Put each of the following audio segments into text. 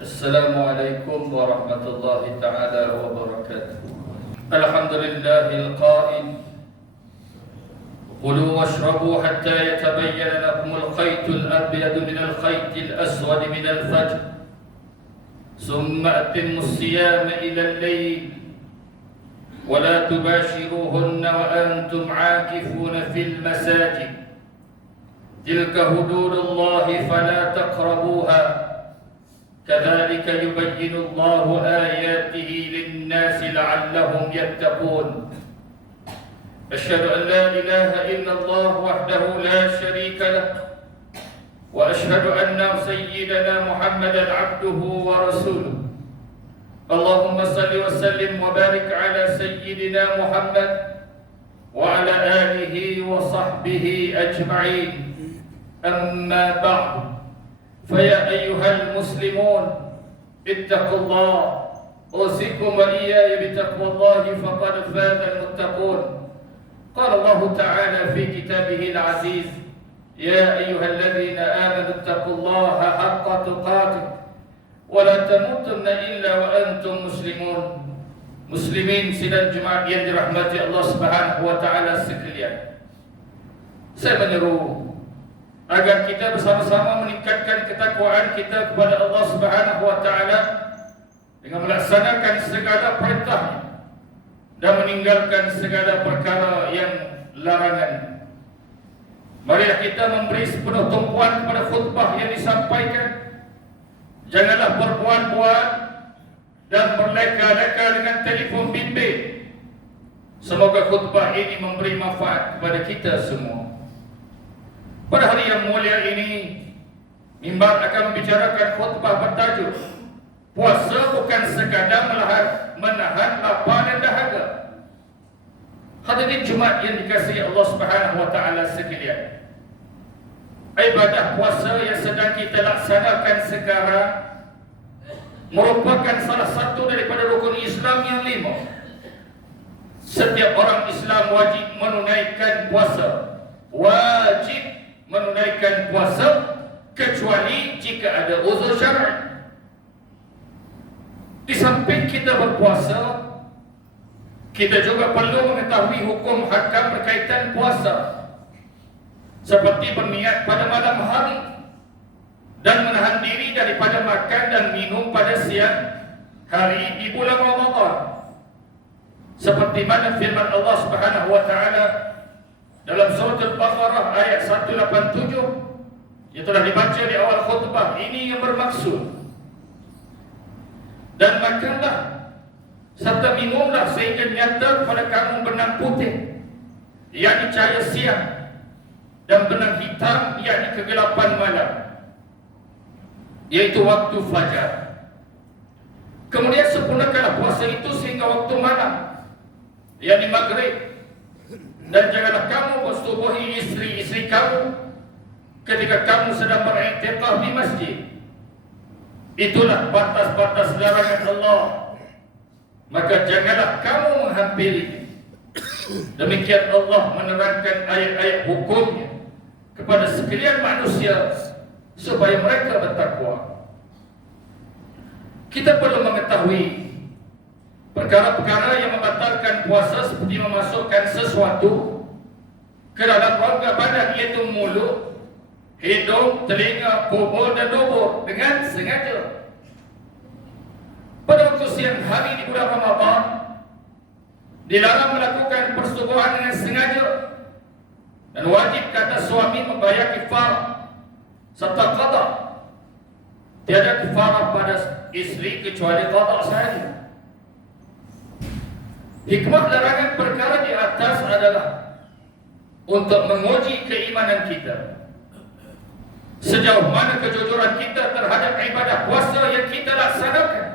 Assalamualaikum warahmatullahi ta'ala wabarakatuh. Alhamdulillahil qa'im Kulu washrabu hatta yatabayyana lakumul khaytul abyadu minal khaytil aswadi minal fajr Summa atimmus siyama ilal layl Wa la tubashiruhunna wa antum aakifuna fil masajid Tilka hududullahi fala taqrabuha كذلك يبين الله آياته للناس لعلهم يتقون أشهد أن لا إله إلا الله وحده لا شريك له وأشهد أن سيدنا محمدا عبده ورسوله اللهم صل وسلم وبارك على سيدنا محمد وعلى آله وصحبه أجمعين أما بعد فيا أيها المسلمون اتقوا الله أوصيكم وإياي بتقوى الله فقد فاز المتقون قال الله تعالى في كتابه العزيز يا أيها الذين آمنوا اتقوا الله حق تقاته ولا تموتن إلا وأنتم مسلمون Muslimin sidang jemaat yang dirahmati Allah Subhanahu wa taala sekalian. Saya menyeru agar kita bersama-sama meningkatkan ketakwaan kita kepada Allah Subhanahu wa taala dengan melaksanakan segala perintahnya dan meninggalkan segala perkara yang larangan. Marilah kita memberi sepenuh tumpuan kepada khutbah yang disampaikan. Janganlah berbuat-buat dan berleka-leka dengan telefon bimbit. Semoga khutbah ini memberi manfaat kepada kita semua. Pada hari yang mulia ini, mimbar akan membicarakan khutbah bertajuk puasa bukan sekadar menahan lapar dan dahaga. Hadirin Jumaat yang dikasihi Allah Subhanahu wa taala sekalian. Ibadah puasa yang sedang kita laksanakan sekarang merupakan salah satu daripada rukun Islam yang 5. Setiap orang Islam wajib menunaikan puasa. Wajib menunaikan puasa kecuali jika ada uzur syar'i. Di samping kita berpuasa, kita juga perlu mengetahui hukum hakam berkaitan puasa, seperti berniat pada malam hari dan menahan diri daripada makan dan minum pada siang hari di bulan Ramadan, seperti mana firman Allah Subhanahu wa taala dalam surah Al-Baqarah ayat 187 yang telah dibaca di awal khutbah ini, yang bermaksud, dan makanlah serta minumlah sehingga nyata kepada kamu benang putih, yakni cahaya siang, dan benang hitam, yakni kegelapan malam, yaitu waktu fajar. Kemudian sempurnakanlah puasa itu sehingga waktu malam, yakni maghrib. Dan janganlah kamu bersubuhi istri-istri kamu ketika kamu sedang beriktikaf di masjid. Itulah batas-batas larangan Allah, maka janganlah kamu menghampiri. Demikian Allah menerangkan ayat-ayat hukumnya kepada sekalian manusia supaya mereka bertakwa. Kita perlu mengetahui perkara-perkara yang membatalkan puasa, seperti memasukkan sesuatu ke dalam rongga badan, iaitu mulut, hidung, telinga, kubur dan dubur dengan sengaja. Pada waktu siang hari di bulan Ramadan, dilarang melakukan persetubuhan dengan sengaja, dan wajib kata suami membayar kifarah serta qada. Tiada kifarah pada istri kecuali qada sahaja. Hikmah larangan perkara di atas adalah untuk menguji keimanan kita, sejauh mana kejujuran kita terhadap ibadah puasa yang kita laksanakan,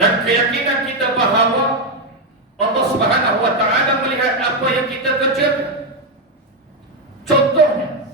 dan keyakinan kita bahawa Allah Subhanahu wa taala melihat apa yang kita kerjakan. Contohnya,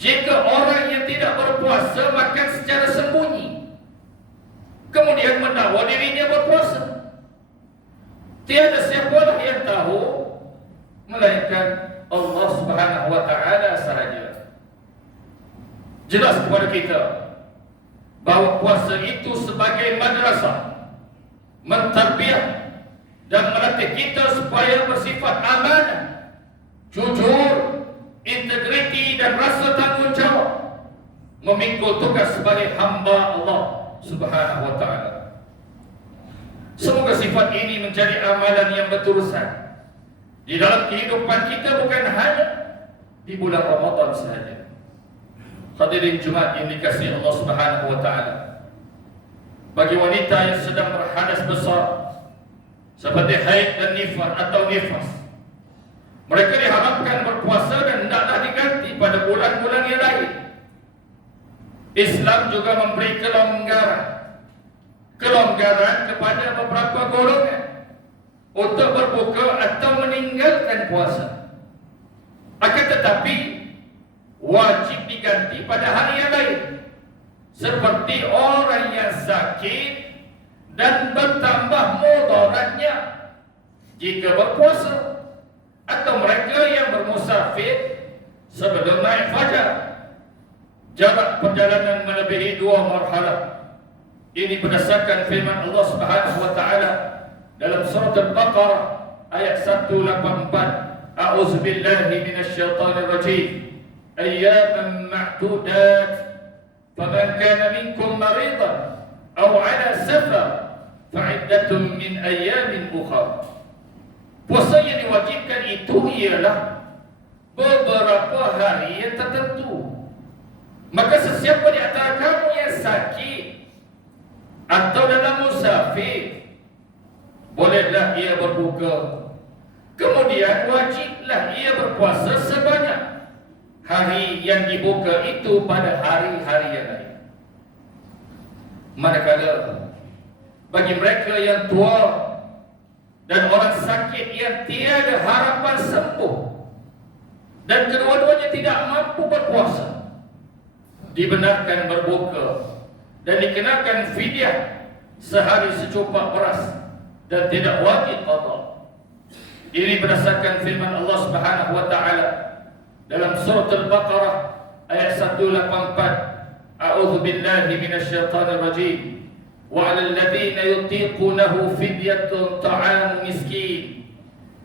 jika orang yang tidak berpuasa makan secara sembunyi, kemudian mendakwa dirinya berpuasa, tiada siapa yang tahu melainkan Allah Subhanahu wa taala sahaja. Jelas kepada kita bahawa puasa itu sebagai madrasah, mentarbiah dan melatih kita supaya bersifat amanah, jujur, integriti dan rasa tanggungjawab memikul tugas sebagai hamba Allah Subhanahu wa ta'ala. Semoga sifat ini menjadi amalan yang berterusan di dalam kehidupan kita, bukan hanya di bulan Ramadan sahaja. Hadirin Jumat yang dikasihi Allah Subhanahu wa ta'ala, bagi wanita yang sedang berhadas besar seperti haid dan nifas atau nifas, mereka diharapkan berpuasa dan hendaklah diganti pada bulan-bulan yang lain. Islam juga memberi kelonggaran kepada beberapa golongan untuk berbuka atau meninggalkan puasa. Akan tetapi wajib diganti pada hari yang lain, seperti orang yang sakit dan bertambah mudaratnya jika berpuasa, atau mereka yang bermusafir sebelum naik fajar, jarak perjalanan melebihi 2 marhalah. Ini berdasarkan firman Allah Subhanahu wa ta'ala dalam surah Al-Baqarah ayat 184. A'udzubillahi minasyaitonir rajim. Ayyaman ma'dudat. Faman kana minkum maridan aw 'ala safar fa'iddatun min ayyamin ukhra. Puasa yang diwajibkan itu ialah beberapa hari yang tertentu. Maka sesiapa di antara kamu yang sakit atau dalam musafir, bolehlah ia berbuka. Kemudian wajiblah ia berpuasa sebanyak hari yang dibuka itu pada hari-hari yang lain. Manakala bagi mereka yang tua dan orang sakit yang tiada harapan sembuh dan kedua-duanya tidak mampu berpuasa, dibenarkan berbuka dan dikenakan fidyah sehari secupak beras dan tidak wajib qada. Ini berdasarkan firman Allah Subhanahu wa ta'ala dalam surah Al-Baqarah ayat 184. A'udzu billahi minasyaitonir rajim. Wa 'alal ladzina yutiqunahu fidyatun ta'amu miskin.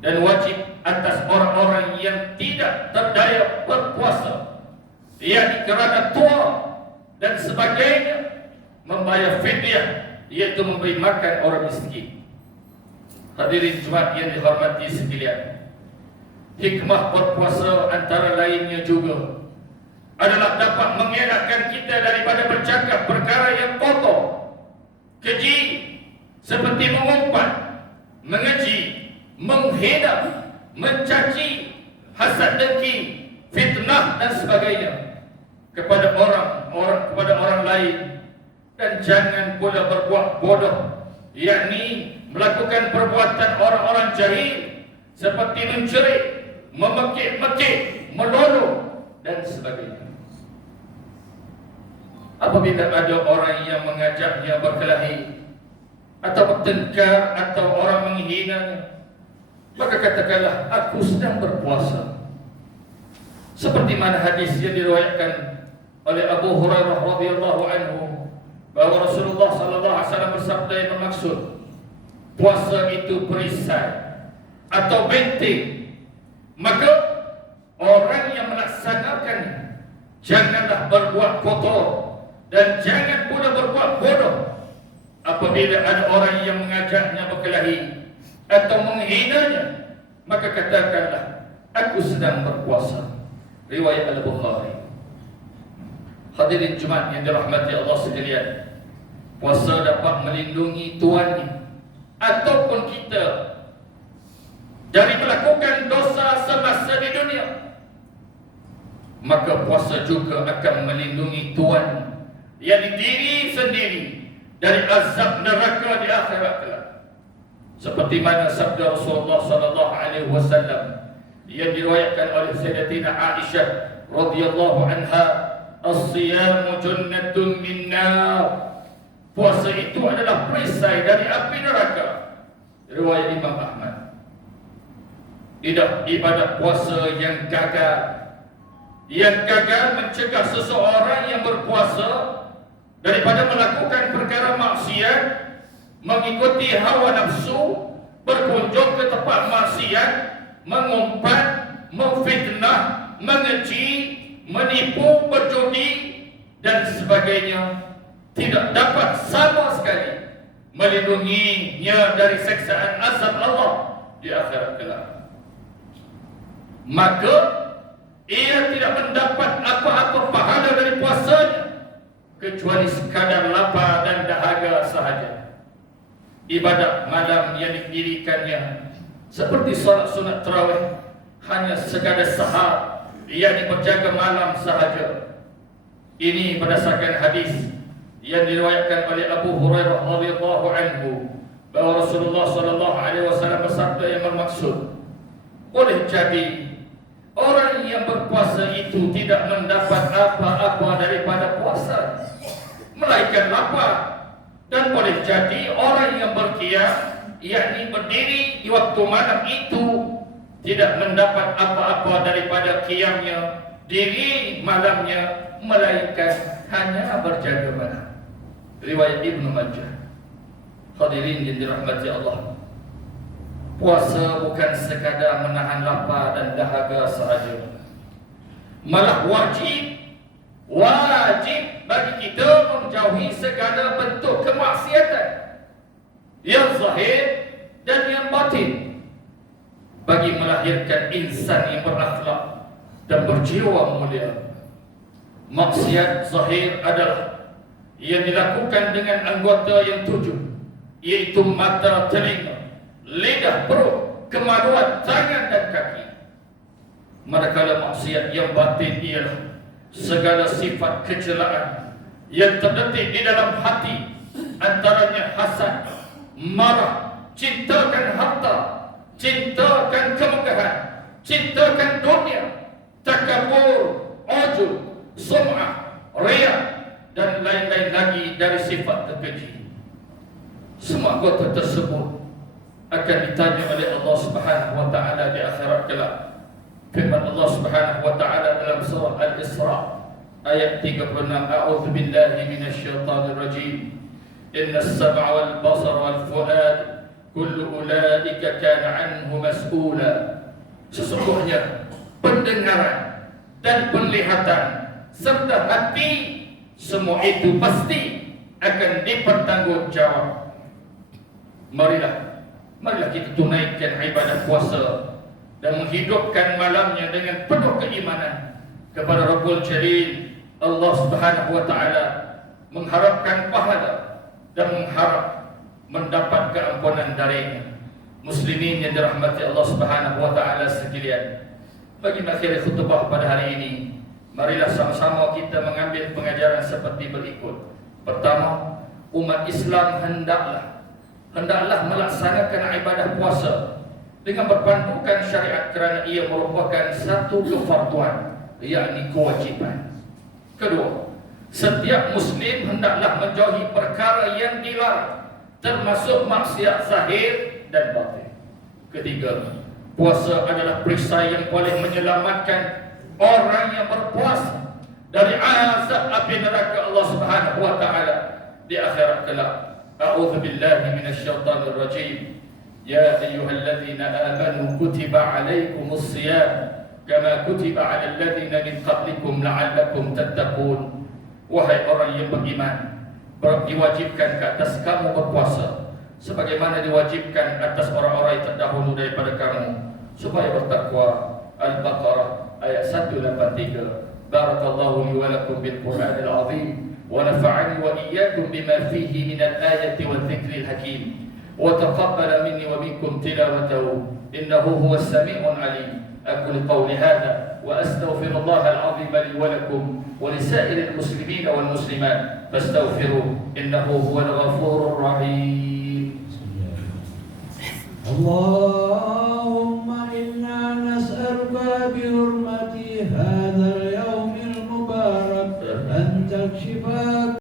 Dan wajib atas orang-orang yang tidak berdaya berpuasa, yakni kerana tua dan sebagainya, membayar fidyah, yaitu memberi makan orang miskin. Hadirin Jumat yang dihormati sekalian, hikmah berpuasa antara lainnya juga adalah dapat mengelakkan kita daripada bercakap perkara yang kotor, keji, seperti mengumpat, mengeji, menghina, mencaci, hasad dengki, fitnah dan sebagainya kepada orang lain. Dan jangan pula berbuat bodoh, yakni melakukan perbuatan orang-orang jahil seperti mencuri, memekik-mekik, melolu dan sebagainya. Apabila ada orang yang mengajaknya berkelahi atau bertengkar atau orang menghinanya, maka katakanlah, aku sedang berpuasa. Seperti mana hadis yang diriwayatkan oleh Abu Hurairah radhiyallahu anhu, bahwa Rasulullah sallallahu alaihi wasallam bersabda yang bermaksud, puasa itu perisai atau benteng. Maka orang yang melaksanakan janganlah berbuat kotor dan jangan pula berbuat bodoh. Apabila ada orang yang mengajaknya berkelahi atau menghinanya, maka katakanlah, aku sedang berpuasa. Riwayat Al-Bukhari. Hadirin Jumat yang dirahmati Allah sekalian, puasa dapat melindungi tuannya ataupun kita dari melakukan dosa semasa di dunia. Maka puasa juga akan melindungi tuan, yakni diri sendiri, dari azab neraka di akhirat kelak. Seperti mana sabda Rasulullah sallallahu alaihi wasallam yang diriwayatkan oleh Sayyidatina Aisyah radhiyallahu anha, as-siyamu junnatun min nar. Puasa itu adalah perisai dari api neraka. Riwayat Imam Ahmad. Ibadat puasa yang gagal mencegah seseorang yang berpuasa daripada melakukan perkara maksiat, mengikuti hawa nafsu, berkunjung ke tempat maksiat, mengumpat, memfitnah, mengeji, menipu, berjudi dan sebagainya, tidak dapat sama sekali melindunginya dari siksaan azab Allah di akhirat kelak. Maka ia tidak mendapat apa-apa pahala dari puasanya kecuali sekadar lapar dan dahaga sahaja. Ibadat malam yang didirikannya seperti solat sunat tarawih hanya sekadar sahar, yakni berjaga malam sahaja. Ini berdasarkan hadis yang diriwayatkan oleh Abu Hurairah radhiyallahu anhu bahawa Rasulullah sallallahu alaihi wasallam bersabda yang bermaksud, boleh jadi orang yang berpuasa itu tidak mendapat apa-apa daripada puasa melainkan lapar, dan boleh jadi orang yang berqiyam, yakni berdiri di waktu malam itu, tidak mendapat apa-apa daripada qiyamnya, diri malamnya, melainkan hanya berjaga malam. Riwayat Ibnu Majah. Hadirin yang dirahmati Allah, puasa bukan sekadar menahan lapar dan dahaga sahaja, malah wajib bagi kita menjauhi segala bentuk kemaksiatan yang zahir dan yang batin, bagi melahirkan insan yang berakhlak dan berjiwa mulia. Maksiat zahir adalah yang dilakukan dengan anggota yang 7, yaitu mata, telinga, lidah, perut, kemaluan, tangan dan kaki. Manakala maksiat yang batin ialah segala sifat kecelaan yang terdetik di dalam hati, antaranya hasad, marah, cintakan harta, cintakan kemegahan, cintakan dunia, takabur, ujub, sum'ah, riya dan lain-lain lagi dari sifat terkeji. Semua anggota tersebut akan ditanya oleh Allah Subhanahu wa taala di akhirat kelak. Firman Allah Subhanahu wa taala dalam surah Al-Isra ayat 36, a'udzu billahi minasyaitonir rajim. Innas sam'a wal basara wal fuad kullu ulaika kana 'anhu mas'ula. Sesungguhnya pendengaran dan penglihatan serta hati, semua itu pasti akan dipertanggungjawab. Marilah kita tunaikan ibadah puasa dan menghidupkan malamnya dengan penuh keimanan kepada Rabbul Jalil Allah Subhanahu wa taala, mengharapkan pahala dan mengharap mendapat keampunan darinya. Muslimin yang dirahmati Allah Subhanahu wa taala sekalian, bagi mengakhiri khutbah pada hari ini, marilah sama-sama kita mengambil pengajaran seperti berikut. Pertama, umat Islam hendaklah melaksanakan ibadah puasa dengan berpandukan syariat kerana ia merupakan satu kefarduan, yakni kewajiban. Kedua, setiap Muslim hendaklah menjauhi perkara yang dilarang, termasuk maksiat zahir dan batin. Ketiga, puasa adalah perisai yang boleh menyelamatkan orang yang berpuasa dari azab api neraka Allah Subhanahu wa taala di akhirat kelak. A'udzu billahi minasyaitonir rajim. Ya ayyuhalladzina amanu kutiba 'alaikumus shiyam kama kutiba 'alal ladzina min qablikum la'allakum tattaqun. Wahai orang yang beriman, diwajibkan ke atas kamu berpuasa sebagaimana diwajibkan atas orang-orang yang terdahulu daripada kamu supaya bertakwa. Al-Baqarah ayat 183. Barakallahu li wa lakum bil Qur'anil 'azim wa nafa'ani wa iyyakum bima fihi min al-ayati wadh-dhikril hakim wa taqabbala minni wa minkum tilawatahu innahu huwas sami'ul 'alim. أقول قولي هذا وأستغفر الله العظيم لي ولكم ولسائر المسلمين والمسلمات فاستغفروه إنه هو الغفور الرحيم. الله